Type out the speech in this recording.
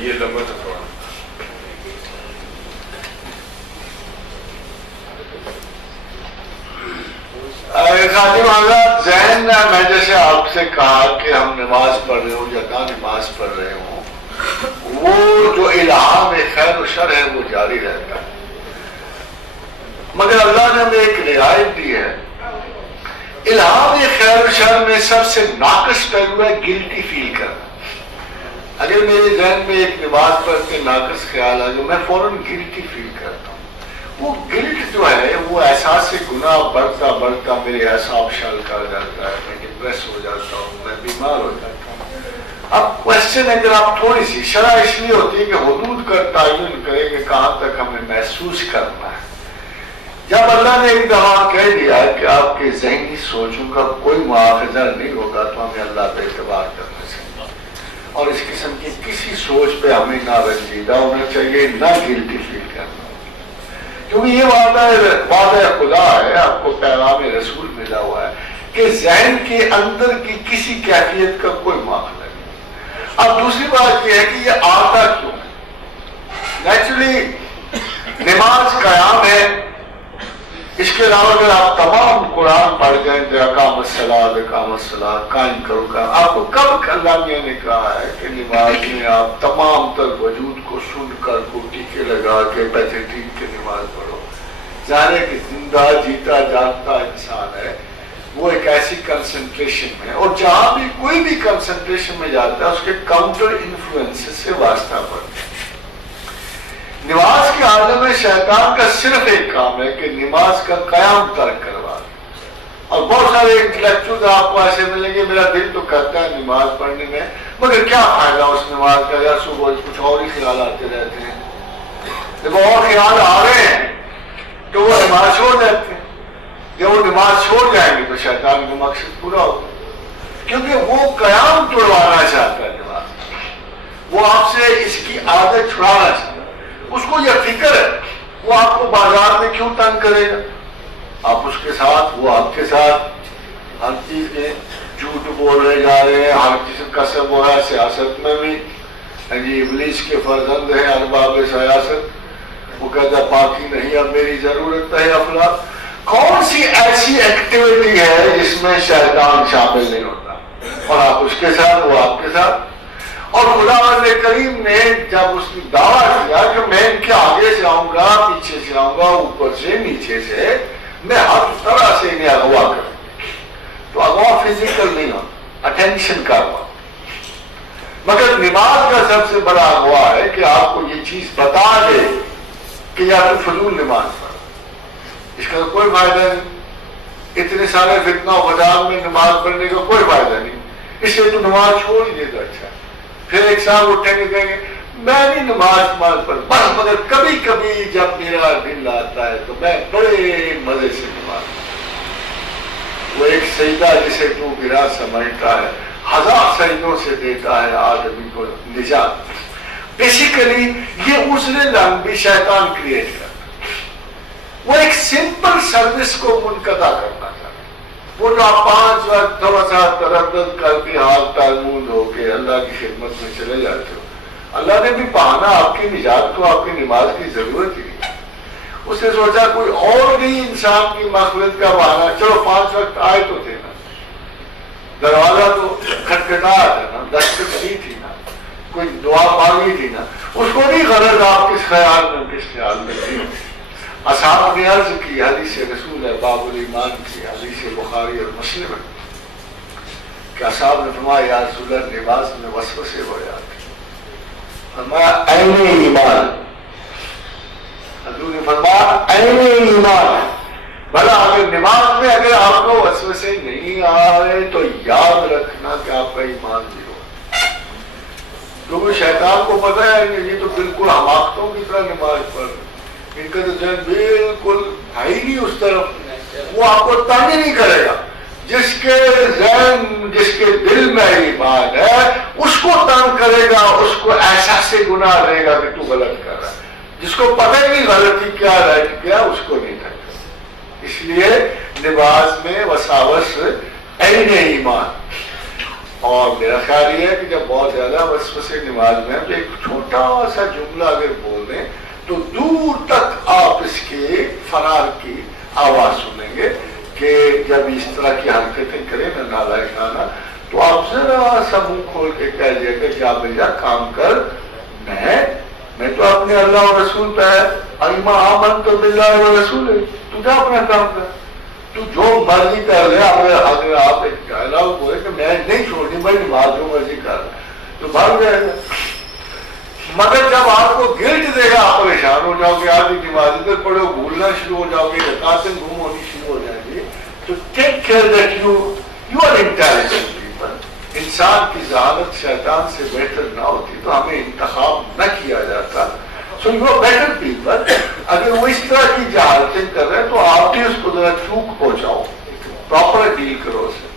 یہ لمبا تھا تھوڑا. خادم حضرات، ذہن میں جیسے آپ سے کہا کہ ہم نماز پڑھ رہے ہوں یا نہ نماز پڑھ رہے ہوں، وہ جو الہام خیر و شر ہے وہ جاری رہتا ہے. مگر اللہ نے ہمیں ایک رعایت دی ہے. الہام خیر و شر میں سب سے ناقص پہلو ہے گلٹی فیل کرنا. اگر میرے ذہن میں ایک نماز پڑھ کے ناقص خیال آ جو میں فوراً گلٹی فیل کرتا ہوں. وہ گلٹ جو ہے وہ احساس گناہ بڑھتا بڑھتا میرے اعصاب شال کر جاتا ہے، میں ڈپریس ہو جاتا ہوں، میں بیمار ہو جاتا ہوں. اب کوشچن اگر آپ تھوڑی سی شرح اس لیے ہوتی ہے کہ حدود کا تعین کریں کہ کہاں تک ہمیں محسوس کرنا ہے. جب اللہ نے ایک دفعہ کہہ دیا کہ آپ کے ذہنی سوچوں کا کوئی مواخذہ نہیں ہوگا تو ہمیں اللہ پہ اعتبار کرنا چاہیے، اور اس قسم کی کسی سوچ پہ ہمیں نہ رنجیدہ ہونا چاہیے، نہ گلٹی فیل کرنا، کیونکہ یہ وعدہ خدا ہے. آپ کو پیغام رسول ملا ہوا ہے کہ ذہن کے اندر کی کسی کیفیت کا کوئی معاملہ نہیں. اب دوسری بات یہ ہے کہ یہ آتا کیوں ہے. نیچرلی نماز قیام ہے. اس کے علاوہ اگر آپ تمام قرآن پڑھ گئے کہ اقام الصلاۃ قائم کرو کا، آپ کو کب اللہ میاں نے کہا ہے کہ نماز میں آپ تمام تر وجود کو سن کر کو ٹیکے لگا کے پیتھیٹک کے نماز پڑھو. جانے کہ زندہ جیتا جاگتا انسان ہے وہ ایک ایسی کنسنٹریشن میں، اور جہاں بھی کوئی بھی کنسنٹریشن میں جاتا ہے اس کے کاؤنٹر انفلوئنس سے واسطہ پڑتا ہے. نماز کے عالم میں شیطان کا صرف ایک کام ہے کہ نماز کا قیام ترک کروا دے. اور بہت سارے انٹلیکچوئل آپ کو ایسے ملیں گے میرا دل تو کرتا ہے نماز پڑھنے میں، مگر کیا فائدہ اس نماز کا، یا صبح کچھ اور ہی خیال آتے رہتے ہیں. جب اور خیال آ رہے ہیں تو وہ نماز چھوڑ دیتے ہیں. جب وہ نماز چھوڑ جائیں گے تو شیطان کا مقصد پورا ہوگا، کیونکہ وہ قیام توڑوانا چاہتا ہے. نماز وہ آپ سے اس کی عادت چھڑانا چاہتا ہے. اس کو یہ فکر ہے وہ آپ کو بازار میں کیوں تنگ کرے گا. آپ اس کے ساتھ، وہ آپ کے ساتھ ہر چیز میں جھوٹ بول رہے جا رہے ہیں، ہر چیز کسب ہو رہا ہے. سیاست میں بھی ابلیس کے فرزند ہیں ارباب سیاست، وہ کہتا ہے پاکی نہیں اب میری ضرورت ہے افلاط. کون سی ایسی ایکٹیویٹی ہے جس میں شیطان شامل نہیں ہوتا، اور آپ اس کے ساتھ، وہ آپ کے ساتھ. اور خداوند کریم نے جب اس نے دعویٰ کیا کہ میں ان کے آگے سے آؤں گا، پیچھے سے آؤں گا، اوپر سے نیچے سے، میں ہر طرح سے انہیں اغوا کروں، تو اغوا فزیکل نہیں ہوتا، اٹینشن کا اغوا. مگر نماز کا سب سے بڑا اغوا ہے کہ آپ کو یہ چیز بتا دے کہ یا تو فضول نماز پڑھو، اس کا کوئی فائدہ نہیں. اتنے سارے فتنہ و فساد میں نماز پڑھنے کا کوئی فائدہ نہیں، اس لیے تو نماز چھوڑ دیے تو اچھا. پھر ایک صاحب اٹھیں گے کہیں گے میں نہیں نماز پڑھ بس، مگر کبھی کبھی جب میرا دل آتا ہے تو میں بڑے مزے سے نماز. وہ ایک سجدہ جسے تو گرا سمجھتا ہے 1000 سجدوں سے دیتا ہے آدمی کو نجات. بیسیکلی یہ عذر لنگ بھی شیطان کریٹ کرتا ہے. وہ ایک سمپل سروس کو منقطع کرنا چاہتا ہے. وہ جو آپ 5 وقت تھوڑا سا تردد کر کے ہاتھ تالمود ہو کے اللہ کی خدمت میں چلے جاتے ہو، اللہ نے بھی بہانا آپ کی نجات کو، آپ کی نماز کی ضرورت ہی نہیں. اس نے سوچا کوئی اور بھی انسان کی مغفرت کا بہانا، چلو 5 وقت آئے تو تھے نا، دروازہ تو کھٹکھٹایا تھا نا، دستک دی تھی نا، کوئی دعا مانگی تھی نا، اس کو نہیں غرض آپ کس خیال میں کس خیال میں تھی. اصحاب نے عرض کی، حدیث رسول ہے باب الایمان کی، حدیث بخاری اور مسلم ہے، کہ اصحاب نے فرمایا یا رسول اللہ نماز میں وسوسے ہو جاتے. فرمایا عین ایمان، حضور نے فرمایا عین ایمان. بھلا اگر نماز میں اگر آپ کو وسوسے نہیں آ رہے تو یاد رکھنا کہ آپ کا ایمان بھی ہو، کیونکہ شیطان کو پتہ ہے کہ یہ تو بالکل حماقتوں کی طرح نماز پڑھ رہے، ان کا تو ذہن بالکل ہے ہی نہیں اس طرف. وہ آپ کو تنگ ہی نہیں کرے گا. جس کے ذہن، جس کے دل میں ایمان ہے اس کو تنگ کرے گا، اس کو احساس گناہ دے گا کہ تو غلط کر رہا ہے. جس کو پتہ ہی نہیں غلطی کیا رائٹ کیا، اس کو نہیں تنگ کرے. اس لیے نماز میں وساوس عین ایمان. اور میرا خیال یہ ہے کہ جب بہت زیادہ وسوسے نماز میں تو ایک چھوٹا سا جملہ اگر بول دیں تو دور تک آپ اس کے فرار کی آواز سنیں گے کہ جب اس طرح کی حرکتیں کریں نہ نالائق نانا تو آپ ذرا سا منہ کھول کے کہہ دیا کہ جا بھیا کام کر، میں تو اپنے اللہ و رسول پہ آمنت باللہ و رسول ہے، تو جا اپنا کام کر، تو جو مرضی کر لے۔ اگر آپ ایک ڈائلاگ بولے کہ میں نہیں چھوڑنی بھائی نماز جو مرضی کر تو بھاگ جائے گا، مگر جب آپ کو گلٹ دے گا آپ پریشان ہو جاؤ گے، آپ کی نماز ادھر پڑھو بھولنا شروع ہو جاؤ گے، رکعتیں گم ہونی شروع ہو جائیں گی۔ تو take care that you are intelligent people. انسان کی ذہانت شیطان سے بہتر نہ ہوتی تو ہمیں انتخاب نہ کیا جاتا۔ So you are better people. اگر وہ اس طرح کی جہالتیں کر رہے ہیں تو آپ بھی اس کو ذرا چوک پہنچاؤ، پراپر ڈیل کرو اسے۔